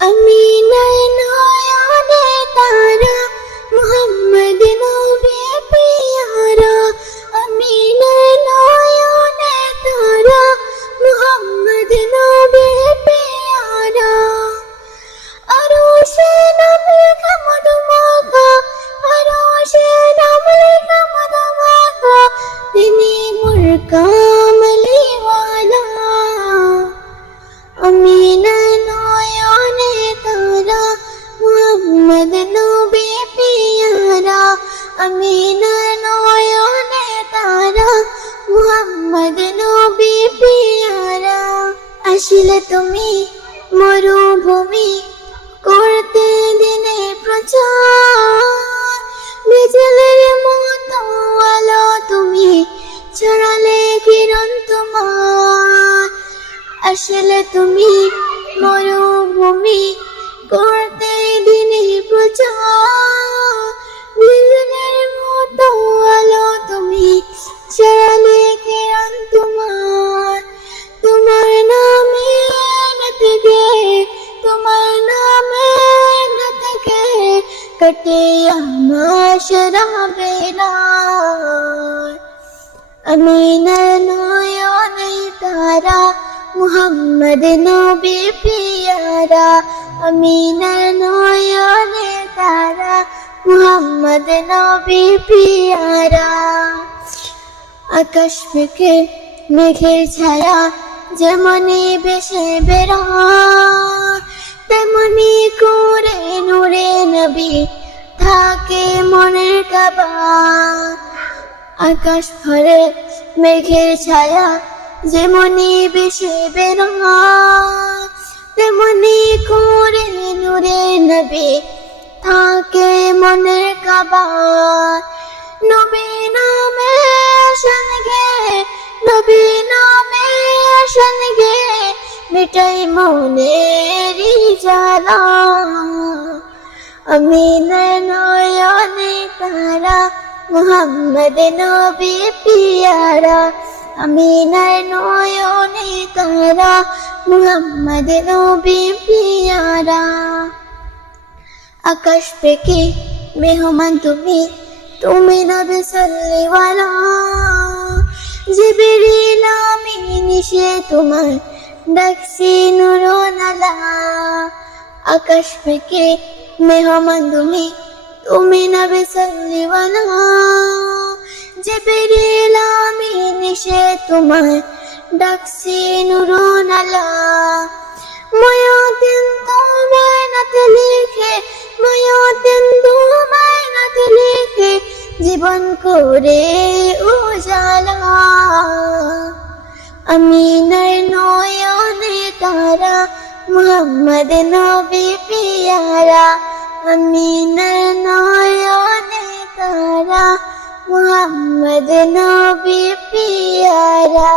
আমি মোহাম্মদ নবী পিয়ারা, আসলে তুমি মরুভূমি করতে দিনে প্রচার। বিজলের মতো আলো তুমি ছড়ালে কিরণ তোমার। আসলে তুমি মরুভূমি করতে দিনে প্রচার। শরাবে না আমি নয়নে তারা মুহাম্মদ নবী পিয়ারা আমি নয়নে তারা মুহাম্মদ নবী পিয়ারা আকাশ থেকে মেঘের ছায়া যেমনি বেশে বেরা তেমনি করে নূরে নবী, থাকে মনের কাবা। আকাশ ভরে মেঘের ছায়া, যেমনি বেশে বেরা তেমনি করে নূরে নবী, থাকে মনের কাবা। নবী নামে সঙ্গে নবী নামে মিটাই মনের জ্বালা আমি নয়নে তারা, মোহাম্মদ নবী পিয়ারা। আমি নয়নে তারা, মোহাম্মদ নবী পিয়ারা। আকাশ থেকে মেহমান তুমি তুমি নবী সাল্লিওয়ালা জিবরিল আমি নিশে তোমার ডাকছি নুরনালা আকাশ থেকে মেহমান তুমি সাল্লিওয়ালা জিবরিল আমি নিশে তোমার ডাকছি নুরনালা মায়াতেন তোমায় নাতে লিখে মায়াতেন তোমায় নাতে লিখে, জীবন করে উজালা। আমি താരാ മുഹമ്മദ് നബി പിയാരാ അമീന നോയോനെ താരാ മുഹമ്മദ് നബി പിയാരാ